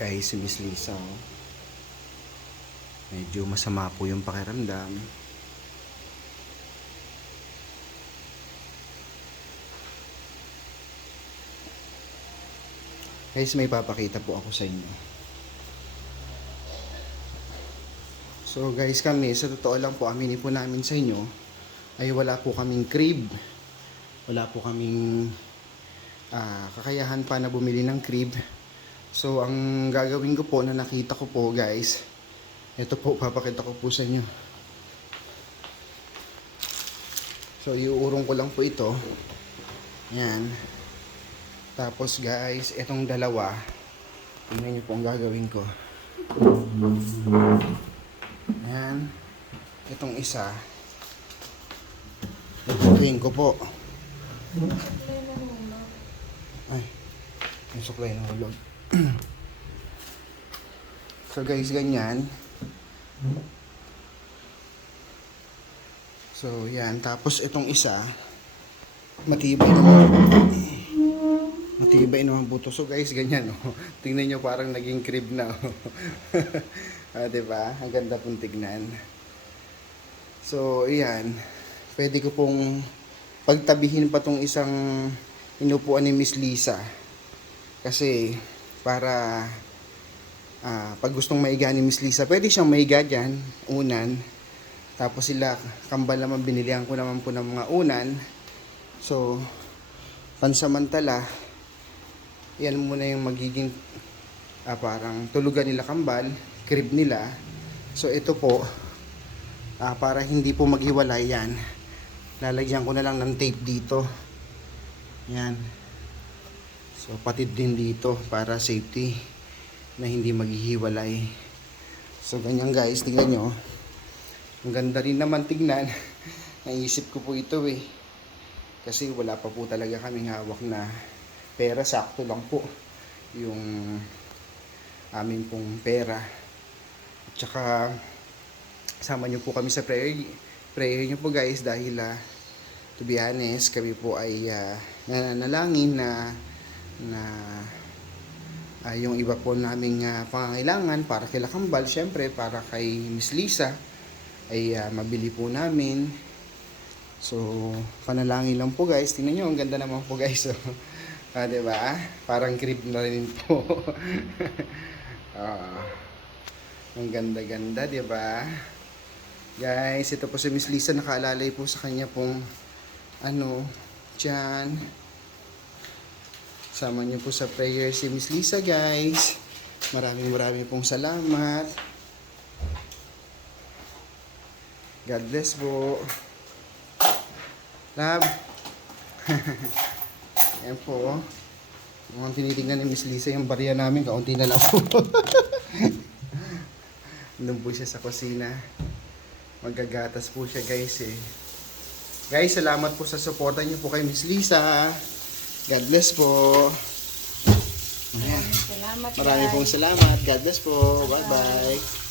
Guys, si Miss Lisa, oh. Medyo masama po yung pakiramdam. Guys, may papakita po ako sa inyo. So guys, kami, sa totoo lang po, aminin po namin sa inyo, ay wala po kaming crib. Wala po kaming kakayahan pa na bumili ng crib. So ang gagawin ko po na nakita ko po guys, ito po, papakita ko po sa inyo. So iuurong ko lang po ito. Yan. Tapos guys, itong dalawa, tingnan nyo po ang gagawin ko. Ayan. Itong isa, itutuin ko po. Ay, yung suklay na hulog. So guys, ganyan. So yan, tapos itong isa, matibay naman po to. So guys, ganyan, oh. Tingnan nyo, parang naging crib na, oh. Diba? Ang ganda pong tignan. So ayan, pwede ko pong pagtabihin pa tong isang inupuan ni Miss Lisa, kasi para pag gustong maiga ni Miss Lisa, pwede siyang maiga dyan, unan. Tapos sila, kambal naman, binilihan ko naman po ng mga unan. So pansamantala, yan muna yung magiging parang tulugan nila kambal, crib nila. So ito po, para hindi po maghiwalay yan, lalagyan ko na lang ng tape dito. Yan. So patid din dito para safety na hindi maghihiwalay. So ganyan guys, tingnan nyo. Ang ganda rin naman tignan. Naisip ko po ito eh. Kasi wala pa po talaga kaming hawak na pera. Sakto lang po yung amin pong pera. At saka sama nyo po kami sa prayer nyo po guys, dahil to be honest, kami po ay nananalangin na yung iba po naming pangangailangan para kay Lakambal, syempre para kay Miss Lisa ay mabili po namin. So panalangin lang po guys. Tingnan nyo, ang ganda naman po guys. So, diba? Parang crib na rin po. Ang ganda-ganda, diba? Guys, ito po si Miss Lisa, nakaalalay po sa kanya pong dyan. Sama niyo po sa prayer si Miss Lisa guys. Maraming pong salamat. God bless po. Love. Ayan po. Mukhang tinitingnan ni Miss Lisa yung barya namin. Kaunti na lang po. Nandun po siya sa kusina. Magagatas po siya guys eh. Guys, salamat po sa suporta niyo po kay Miss Lisa. God bless po. Ayan. Salamat. Maraming pong salamat. God bless po. Bye-bye.